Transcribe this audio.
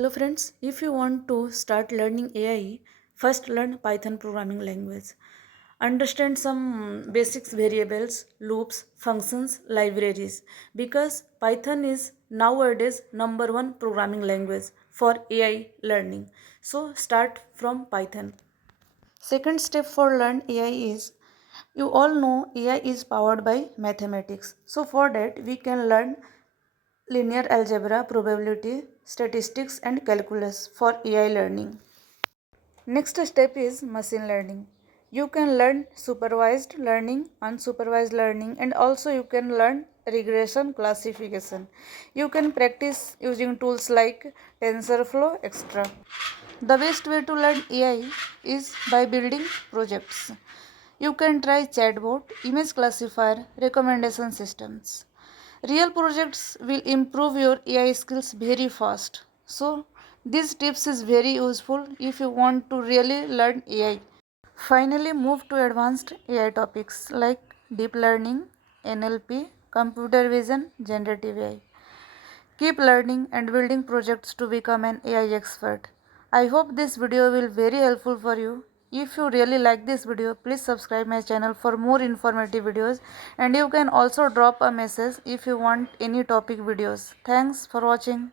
Hello friends, if you want to start learning AI, first learn Python programming language. Understand some basics variables, loops, functions, libraries because Python is nowadays number one programming language for AI learning. So start from Python. Second step for learn AI is you all know AI is powered by mathematics. So for that we can learn linear algebra, probability, statistics and calculus for AI learning. Next step is machine learning. You can learn supervised learning, unsupervised learning and also you can learn regression classification. You can practice using tools like TensorFlow, etc. The best way to learn AI is by building projects. You can try chatbot, image classifier, recommendation systems. Real projects will improve your AI skills very fast. So these tips is very useful if you want to really learn AI. Finally, move to advanced AI topics like deep learning, NLP, computer vision, generative AI. Keep learning and building projects to become an AI expert. I hope this video will very helpful for you. If you really like this video, please subscribe my channel for more informative videos and you can also drop a message if you want any topic videos. Thanks for watching.